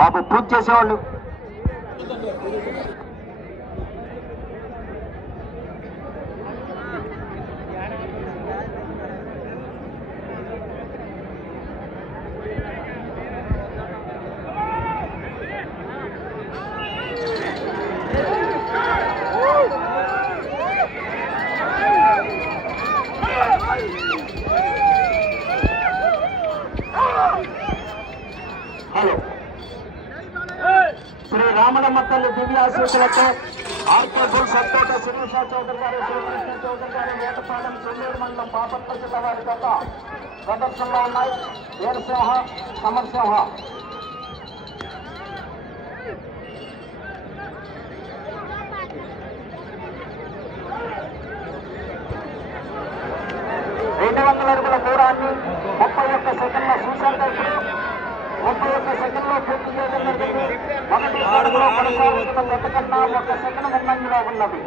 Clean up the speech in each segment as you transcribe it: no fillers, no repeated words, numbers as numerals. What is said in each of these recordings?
బాబు పూజ చేసేవాళ్ళు శ్రీ రామలమ్మ తల్లి దివ్యాశీసులతో RK bull సత్తోట Sirisha Chowdary గారు, శ్రీకృష్ణ చౌదరి గారు, వేటపాలెం చెన్నూరు మండలం బాపట్ల జిల్లా వారి చేత ప్రదర్శనలో ఉన్నాయి. వీరసింహ సమరసింహ అడుగుల దూరాన్ని 31 సెకండ్ల చూశారు. ఇప్పుడు 31 సెకండ్లో పూర్తి చేయడం జరిగింది. మొదటి స్థానంలో కొనసాగుతున్న గతకన్నా 1 సెకండ్ ముందంజలో ఉన్నది.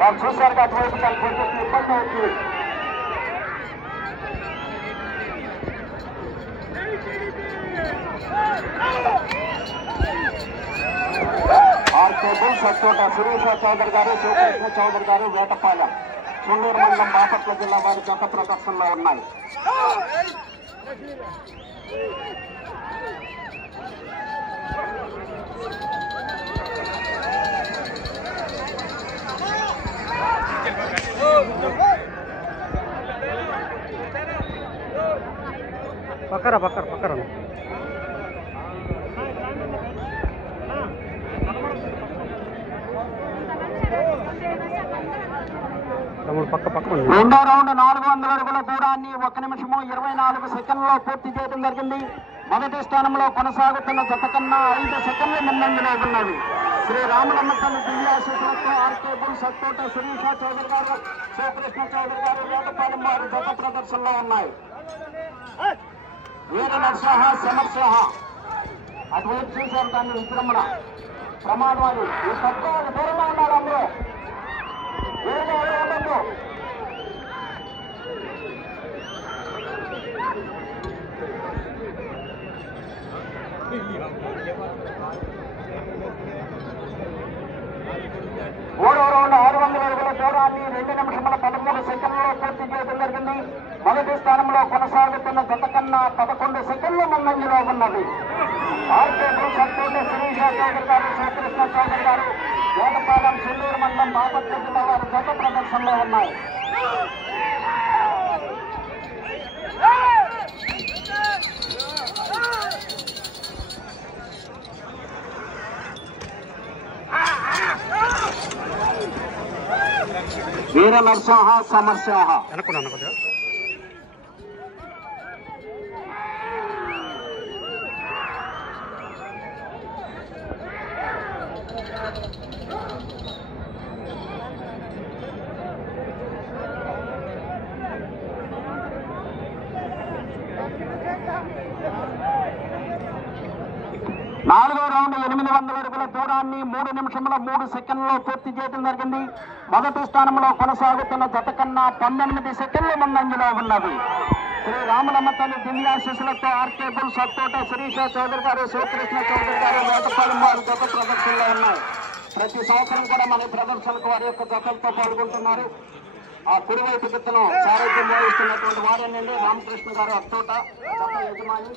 వాళ్ళు చూశారుగా అటువైపు కలిపి ఇబ్బంది అవుతుంది. ఆర్కే బుల్ సత్తోట శిరీష చౌదరి గారు, శ్రీకృష్ణ చౌదరి గారు, వేటపాలెం చెన్నూరు మండలం బాపట్ల జిల్లా వారి జత ప్రదర్శనలో ఉన్నాయి. పక్కరా పక్కరా పక్కరా రెండో రౌండ్ 400 అడుగుల దూరాన్ని 1 నిమిషము 24 సెకండ్లో పూర్తి చేయడం జరిగింది. మొదటి స్థానంలో కొనసాగుతున్న జత కన్నా 5 సెకండ్లు ముందంజలో ఉన్నవి. శ్రీ రామలమ్మ తల్లి దివ్యాశీసులతో ఆర్కే బుల్ సత్తోట శిరీష చౌదరి గారు, శ్రీకృష్ణ చౌదరి గారు, వేటపాలెం వారి జత ప్రదర్శనలో ఉన్నాయి. వీర నరసింహ సమరసింహ అటువైపు చూశారు. దాన్ని విక్రమణ ప్రమాదాలు ఈ తక్కువ దూరంలో ఉన్నారు. అందులో మూడో రౌండ్ 600 అడుగుల దూరాన్ని 2 నిమిషముల 13 సెకండ్లలో పూర్తి చేయడం జరిగింది. మొదటి స్థానంలో కొనసాగుతున్న జత కన్నా 11 సెకండ్లు ముందంజలో ఉన్నది. ఆర్కే బుల్ సత్తోట శిరీష చౌదరి గారు, శ్రీకృష్ణ చౌదరి గారు, వేటపాలెం చెన్నూరు మండలం బాపట్ల జిల్లా వారి జత ప్రదర్శనలో ఉన్నాయి. వీర నరసింహ సమరసింహ అనుకున్నాను కొద్దిగా 4వ రౌండ్ 800 అడుగుల దూరాన్ని 3 నిమిషముల 3 సెకండ్లో పూర్తి చేయడం జరిగింది. మొదటి స్థానంలో కొనసాగుతున్న జత కన్నా 18 సెకండ్ల ముందంజలో ఉన్నది. శ్రీ రామలమ్మ తల్లి దివ్యాశీసులతో ఆర్కే బుల్ సత్తోట శిరీష చౌదరి గారు, శ్రీకృష్ణ చౌదరి గారు, వేటపాలెం వారి జత ప్రదర్శనలో ఉన్నాయి. ప్రతి సంవత్సరం కూడా మన ప్రదర్శనకు వారి యొక్క జతలతో పాల్గొంటున్నారు. ఆ కుడివైపు గిత్తను సారథ్యం వహిస్తున్నటువంటి వారేనండి రామకృష్ణ గారు అత్తోట జత యజమాని.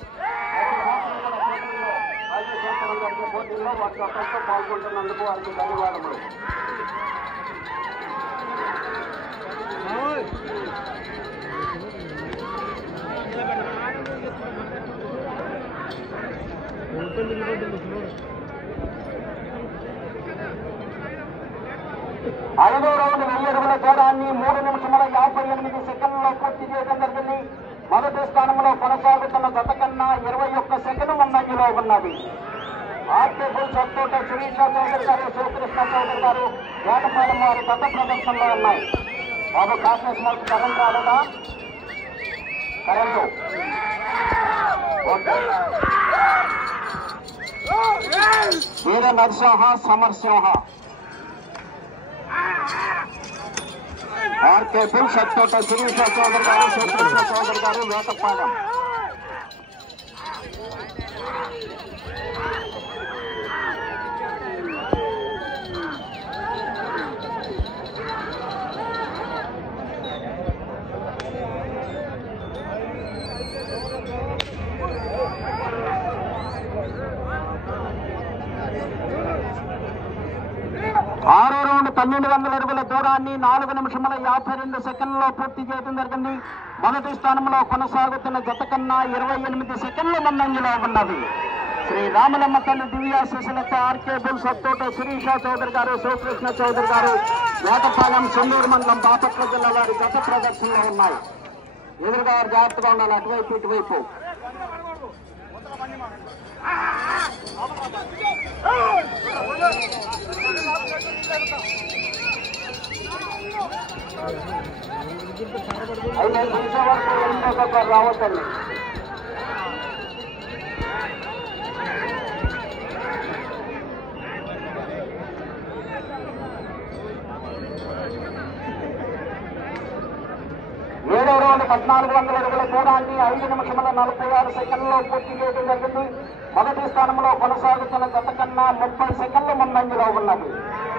జరిగే పోటీల్లో వారి జతలతో పాల్గొంటున్నందుకు వారికి ధన్యవాదములు. ఐదో రౌండ్ 1000 అడుగుల దూరాన్ని 3 నిమిషముల 58 సెకండ్లలో పూర్తి చేయడం జరిగింది. మొదటి స్థానంలో కొనసాగుతున్న జత కన్నా 21 సెకండ్ ముందంజలో ఉన్నది. ఆర్కే బుల్ సత్తోట శిరీష చౌదరి గారు, శ్రీకృష్ణ చౌదరి గారు, వేటపాలెం వారి జత ప్రదర్శనలో ఉన్నాయి. బాబు కాశ్మీర్ మాకు కరెంట్ రాలేదా? కరెంటు వీర నరసింహ సమరసింహ ఆర్కే బుల్ సత్తోట శిరీష చౌదరి గారు, శ్రీకృష్ణ చౌదరి గారు, వేటపాలెం 1200 అడుగుల దూరాన్ని 4 నిమిషముల 52 సెకండ్లలో పూర్తి చేయడం జరిగింది. మొదటి స్థానంలో కొనసాగుతున్న జత కన్నా 28 సెకండ్ల ముందంజలో ఉన్నది. శ్రీ రామలమ్మ తల్లి దివ్యాశీసులతో ఆర్కే బుల్స్ తోట శిరీష చౌదరి గారు, శివకృష్ణ చౌదరి గారు, వేటపాలెం చెన్నూరు మండలం బాపట్ల జిల్లా వారి జత ప్రదర్శనలో ఉన్నాయి. ఎదురుగా జాగ్రత్తగా ఉండాలి, అటువైపు ఇటువైపు. అయితే చూసే వరకు ఇంకొక రావద్దండి. ఏడవ రౌండ్ 1400 అడుగుల దూరాన్ని 5 నిమిషముల 46 సెకండ్లలో పూర్తి చేయడం జరిగింది. మొదటి స్థానంలో కొనసాగుతున్న జత కన్నా 30 సెకండ్ల ముందంజలో ఉన్నది.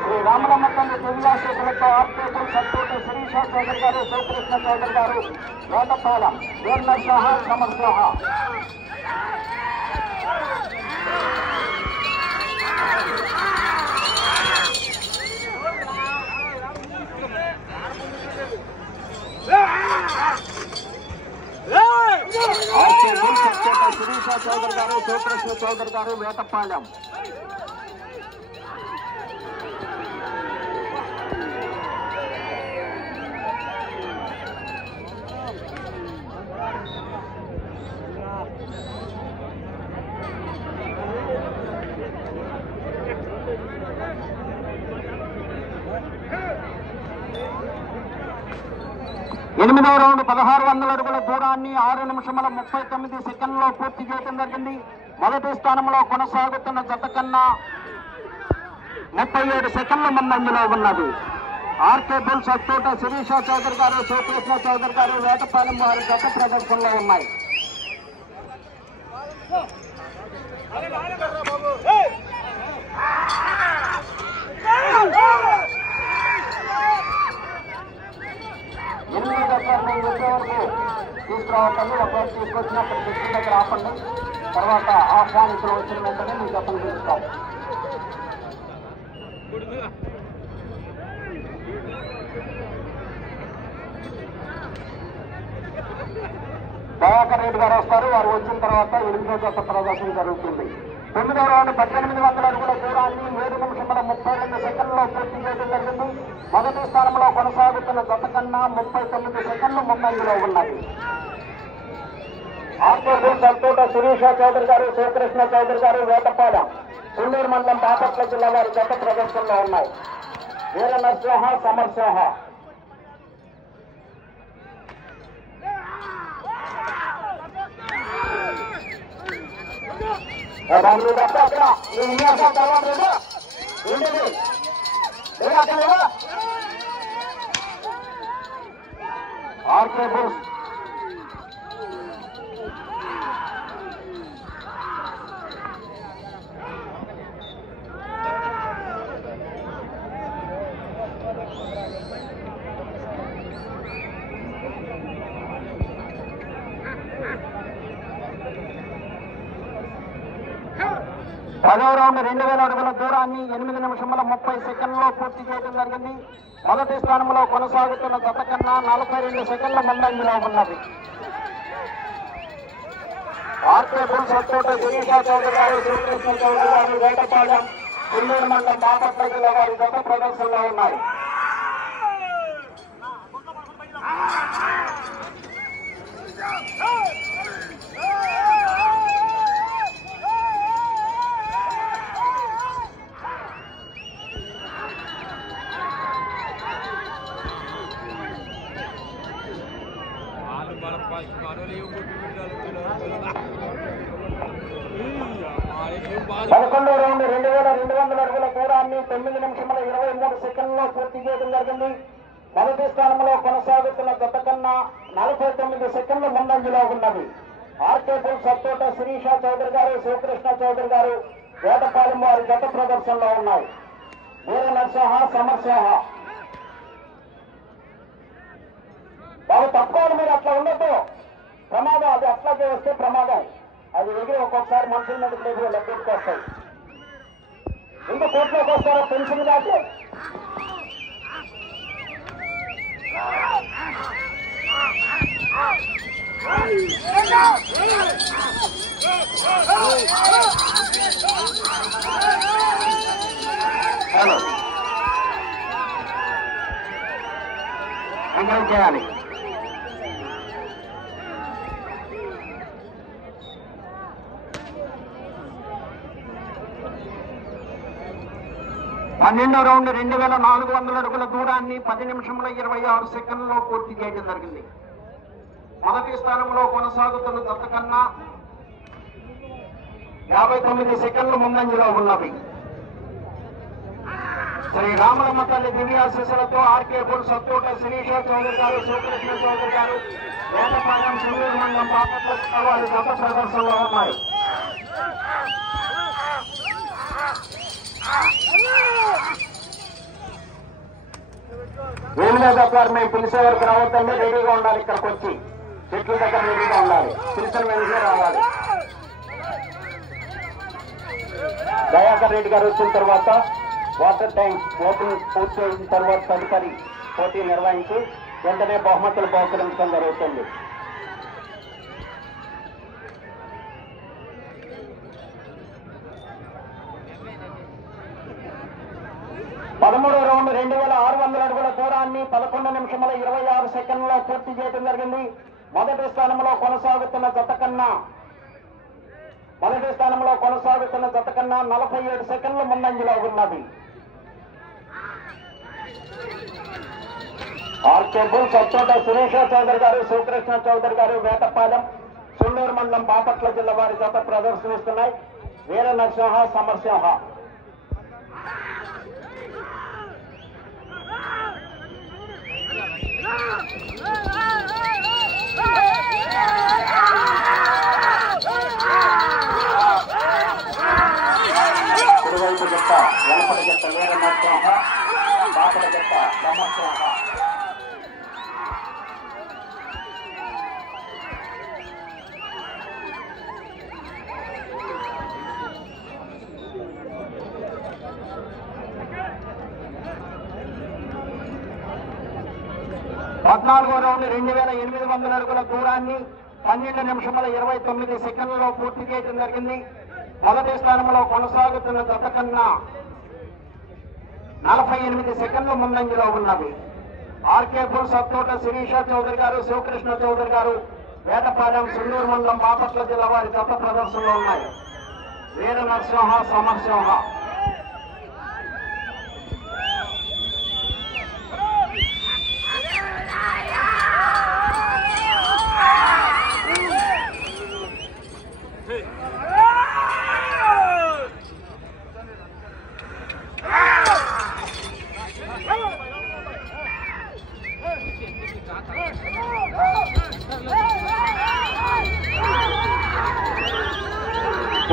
శ్రీ రామలమ్మ తల్లి దివ్యాశీసులతో ఆర్కేపుల్ సత్తోట శిరీష చౌదరి గారు, శివకృష్ణ చౌదరి గారు, వేటపాలెం వీర్నరసింహ సమర్సింహ. శిరీష చౌదరి గారు, శివకృష్ణ చౌదరి గారు, వేటపాలెం. ఎనిమిదవ రౌండ్ 1600 అడుగుల దూరాన్ని 6 నిమిషముల 39 సెకండ్లలో పూర్తి చేయడం జరిగింది. మొదటి స్థానంలో కొనసాగుతున్న జత కన్నా 37 సెకండ్ల ముందంజలో ఉన్నది. ఆర్కే బుల్స్ తోట శిరీష చౌదరి గారు, శివకృష్ణ చౌదరి గారు, వేటపాలెం వారి జత ప్రదర్శనలో ఉన్నాయి. ఎనిమిది దగ్గర వరకు తీసుకురావద్దండి. ఒకవేళ తీసుకొచ్చినప్పుడు చెట్టు దగ్గర ఆపండి. తర్వాత ఆహ్వానితులు వచ్చిన వెంటనే మీకు అతను పిలుస్తాం. దయాకర్ రెడ్డి గారు వస్తారు. వారు వచ్చిన తర్వాత 8వ జత ప్రదర్శన జరుగుతుంది. 9వ రౌండ్ 1800 అడుగుల దూరాన్ని 7 నిమిషముల 32 సెకండ్లలో పూర్తి చేయడం జరిగింది. మొదటి స్థానంలో కొనసాగుతున్న జత కన్నా 39 సెకండ్లు ముందంజలో ఉన్నది. ఆర్కేపుల్ సల్తోట శిరీష చౌదరి గారు, శివకృష్ణ చౌదరి గారు, వేటపాలెం చెన్నూరు మండలం బాపట్ల జిల్లా వారి జత ప్రదర్శనలో ఉన్నాయి. వీరనరసింహ సమర్సింహ. ఆర్కేపుల్ 10వ రౌండ్ 2000 అడుగుల దూరాన్ని 8 నిమిషముల 30 సెకండ్లలో పూర్తి చేయడం జరిగింది. మొదటి స్థానంలో కొనసాగుతున్న జత కన్నా 42 సెకండ్ల ముందంజలో ఉన్నది. ఆర్కేపుల్ సత్తోట శిరీష చౌదరి గారు, శివకృష్ణ చౌదరి గారు, వేటపాలెం చెన్నూరు మండలం బాపట్ల జిల్లా వారి జత ప్రదర్శనలో ఉన్నాయి. పదకొండవ రౌండ్ 2200 అడుగుల దూరాన్ని 9 నిమిషముల 23 సెకండ్లలో పూర్తి చేయడం జరిగింది. మొదటి స్థానంలో కొనసాగుతున్న జత కన్నా 49 సెకండ్ల ముందంజలో ఉన్నది. ఆర్కేపుల్ సత్తోట శిరీష చౌదరి గారు, శివకృష్ణ చౌదరి గారు, వేటపాలెం వారి జత ప్రదర్శనలో ఉన్నాయి. వీరనరసింహ సమర్సింహ. వాళ్ళు తప్పుకోవాలి, మీరు అట్లా ఉండద్దు. ప్రమాదం, అది అట్లా చేస్తే ప్రమాదం. అది ఎగిరి ఒక్కొక్కసారి మనుషుల మీదకి లేదు, లెక్కకి వస్తాయి. ఎందుకు కోర్టులోకి వస్తారో పెన్షన్ దాటి హలో ఎంకరేజ్ చేయాలి. పన్నెండో రౌండ్ 2400 అడుగుల దూరాన్ని 10 నిమిషముల 26 సెకండ్లలో పూర్తి చేయడం జరిగింది. మొదటి స్థానంలో కొనసాగుతున్న జత కన్నా 59 సెకండ్లు ముందంజలో ఉన్నవి. శ్రీ రామలమ్మ తల్లి దివ్యాశీస్సులతో ఆర్కే బుల్ సత్తోట శిరీష చౌదరి గారు, శివకృష్ణ చౌదరి గారు, వేదపాలెం సుందూరు మండలం బాపట్ల వారి జత ప్రదర్శనలో ఉన్నారు. వేలుగా గారు మేము పిలిచే వరకు రావద్దండి, రెడీగా ఉండాలి. ఇక్కడికి వచ్చి చెట్ల దగ్గర రెడీగా ఉండాలి. పిలిచిన వెంటనే రావాలి. దయాకర్ రెడ్డి గారు వచ్చిన తర్వాత వాటర్ ట్యాంక్ ఓపెనింగ్ పూర్తి అయిన తర్వాత తదుపరి పోటీ నిర్వహించి వెంటనే బహుమతులు బహుకరించడం జరుగుతుంది. పదమూడో రౌండ్ 2600 అడుగుల దూరాన్ని 11 నిమిషముల 26 సెకండ్లలో పూర్తి చేయడం జరిగింది. మొదటి స్థానంలో కొనసాగుతున్న జత కన్నా 47 సెకండ్లు ముందంజలో ఉన్నది. ఆర్కే బుల్ సత్తోట శిరీష చౌదరి గారు, శివకృష్ణ చౌదరి గారు, వేటపాలెం సుండూరు మండలం బాపట్ల జిల్లా వారి జత ప్రదర్శనిస్తున్నాయి. వీర నరసింహ, సమరసింహ. కుడివైపు జత వెనపడ జత వీర నరసింహ, బాపట్ల జత సమరసింహ. పద్నాలుగో రౌండ్ 2800 అడుగుల దూరాన్ని 12 నిమిషముల 29 సెకండ్లలో పూర్తి చేయడం జరిగింది. మొదటి స్థానంలో కొనసాగుతున్న జత కన్నా 48 సెకండ్లు ముందంజలో ఉన్నవి. ఆర్కే బుల్ సత్తోట శిరీష చౌదరి గారు, శివకృష్ణ చౌదరి గారు, వేటపాలెం సుందూరు మండలం బాపట్ల జిల్లా వారి జత ప్రదర్శనలో ఉన్నాయి. వీర నరసింహ, సమరసింహ.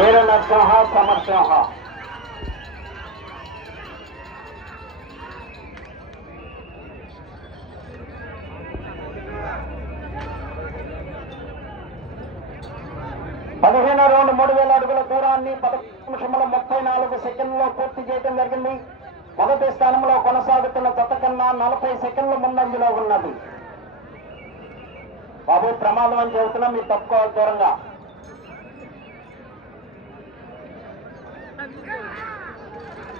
వీర నరసింహ, సమరసింహ. పదిహేనో రౌండ్ 3000 అడుగుల దూరాన్ని 11 నిమిషముల 34 సెకండ్లలో పూర్తి చేయడం జరిగింది. మొదటి స్థానంలో కొనసాగుతున్న జత కన్నా 40 సెకండ్ల ముందంజలో ఉన్నది. బాబు ప్రమాదం అని చెబుతున్నాం, మీరు తప్పుకోవాలి దూరంగా.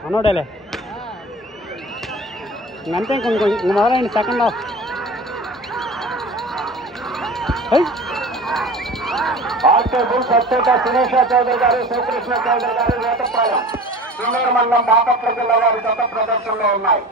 అన్నోడేలే అంతే ఇంకొంచెం మొదలైంది second half. RK bull సత్తోట Sirisha Chowdary గారు, శివకృష్ణ చౌదరి గారు, వేటపాలెం సుందూరు మండలం బాపట్ల జిల్లా వారి జత ప్రదర్శనలో ఉన్నాయి.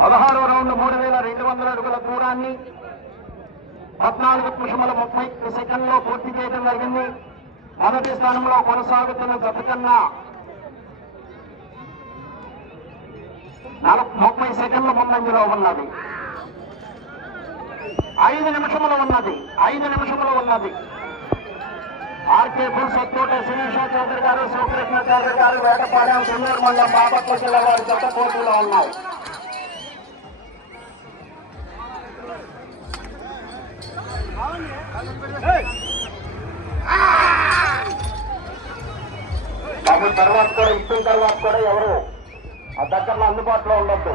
పదహారో రౌండ్ 3200 అడుగుల దూరాన్ని 14 నిమిషముల 30 సెకండ్లో పూర్తి చేయడం జరిగింది. మొదటి స్థానంలో కొనసాగుతున్న జత కన్నా 30 సెకండ్ల ముందంజలో ఉన్నది. 5 నిమిషములు ఉన్నది. ఆర్కే ఫుల్ సత్తోట శిరీష చౌదరి గారు, శివకృష్ణ చౌదరి గారు, వేటపాలెం సున్నూరు మండలం బాపట్ల జిల్లా వారి జత పోటీలో ఉన్నాయి. బాబు తర్వాత కూడా ఇచ్చిన తర్వాత కూడా ఎవరు ఆ దగ్గరలో అందుబాటులో ఉండొద్దు.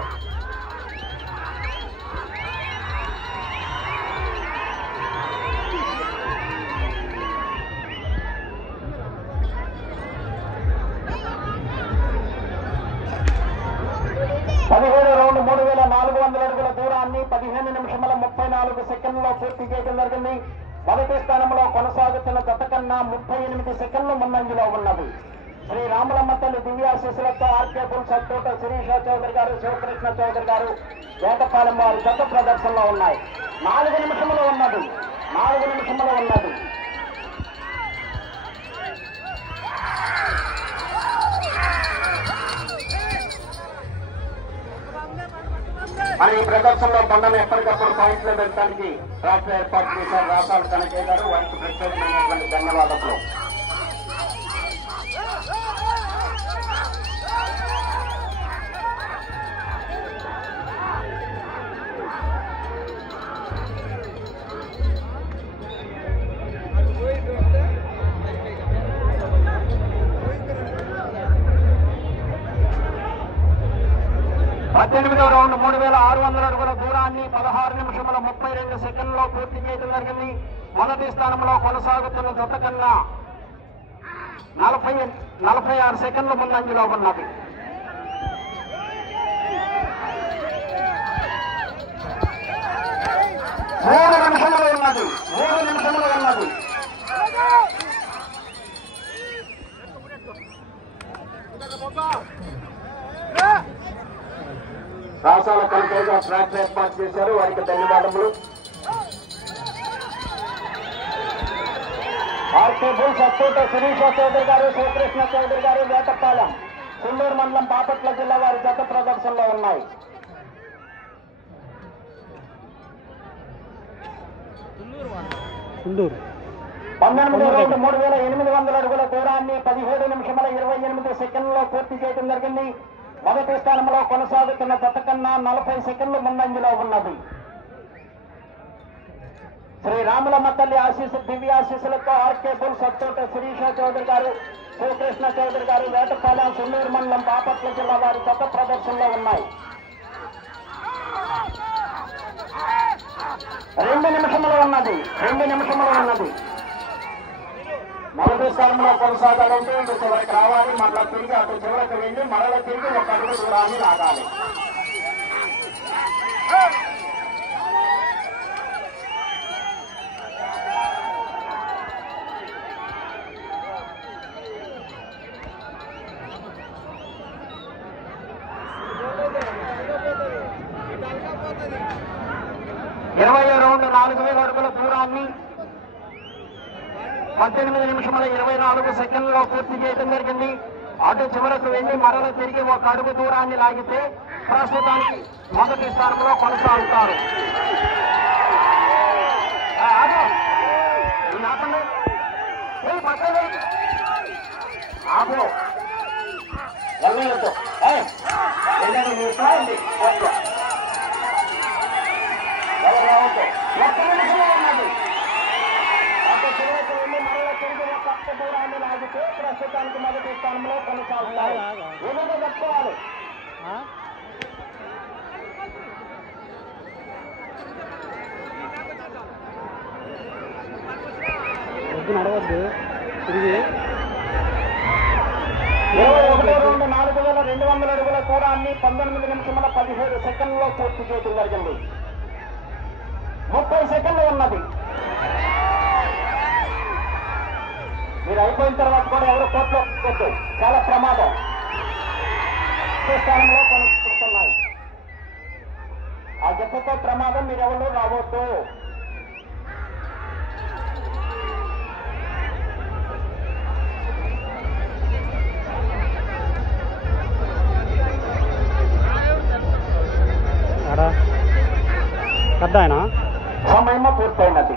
రౌండ్ 3400 అడుగుల దూరాన్ని 15 నిమిషముల 34 సెకండ్లలో పూర్తి చేయడం జరిగింది. మొదటి స్థానంలో కొనసాగుతున్న జత కన్నా 38 సెకండ్లు ముందంజలో ఉన్నది. శ్రీ రాములమ్మ తల్లి దివ్యాశీస్సులతో ఆర్కే ఫుల్ సత్తోట శిరీష చౌదరి గారు, శివకృష్ణ చౌదరి గారు, వేటపాలెం వారి జత ప్రదర్శనలో ఉన్నాయి. 4 నిమిషములు ఉన్నది. మరి ఈ ప్రదర్శనలో బండను ఎప్పటికప్పుడు పాయింట్లో పెట్టడానికి ట్రాక్టర్ ఏర్పాటు చేశారు రాసాలు కనకయ్య గారు. వారికి ప్రత్యేకమైనటువంటి ధన్యవాదాలు. పద్దెనిమిదవ రౌండ్ 3600 అడుగుల దూరాన్ని 16 నిమిషముల 32 సెకండ్లలో పూర్తి చేయడం జరిగింది. మొదటి స్థానంలో కొనసాగుతున్న జత కన్నా 46 సెకండ్ల ముందంజలో ఉన్నది. మూడు నిమిషములు ఉన్నది. రాసాల కనకయ్య ట్రాక్టర్ ఏర్పాటు చేశారు. వారికి ధన్యవాదములు. ఆర్కే ఫుల్ సత్తోట శిరీష చౌదరి గారు, శివకృష్ణ చౌదరి గారు, వేటపాలెం సున్నూరు మండలం బాపట్ల జిల్లా వారి జత ప్రదర్శనలో ఉన్నాయి. కుందూరు 19వ రౌండ్ 3800 అడుగుల దూరాన్ని 17 నిమిషముల 28 సెకండ్లలో పూర్తి చేయడం జరిగింది. మొదటి స్థానంలో కొనసాగుతున్న జత కన్నా 40 సెకండ్లు ముందంజలో ఉన్నది. శ్రీ రాములమ్మ తల్లి దివ్యాశీస్సులతో ఆర్కే ఫుల్ సత్తోట శిరీష చౌదరి గారు, శివకృష్ణ చౌదరి గారు, వేటపాలెం సున్నూరు మండలం బాపట్ల జిల్లా వారి జత ప్రదర్శనలో ఉన్నాయి. 2 నిమిషములు ఉన్నది. మొదటి స్థానంలో కొనసాగాలంటే ఇటు చివరికి రావాలి, మరలా తిరిగి అటు చివరికి వెళ్ళి మరల తిరిగి ఒక అడుగు దూరాన్ని లాగాలి. ఇరవై రౌండ్ 4000 అడుగుల దూరాన్ని 18 నిమిషముల 24 సెకండ్లలో పూర్తి చేయడం జరిగింది. అటు చివరకు వెళ్లి మరల తిరిగి ఒక అడుగు దూరాన్ని లాగితే ప్రస్తుతానికి మొదటి స్థానంలో కొనసాగుతారు. దూరాన్ని లాగితే ప్రస్తుతానికి మొదటి స్థానంలో కొనసాగుతారు. ఏదో చెప్పుకోవాలి. నడవద్దు తిరిగి 21వ రౌండ్ 4200 అడుగుల దూరాన్ని 19 నిమిషముల 17 సెకండ్లలో పూర్తి చేయడం జరిగింది. 30 సెకండ్లు ఉన్నది. మీరు అయిపోయిన తర్వాత కూడా ఎవరు కోర్టులో వద్దు, చాలా ప్రమాదం. స్థానంలో కొనసాగుతున్నాయి. ఆ జట్టుతో ప్రమాదం, మీరెవరు రావద్దు. పెద్ద ఆయన సమయం పూర్తయినది.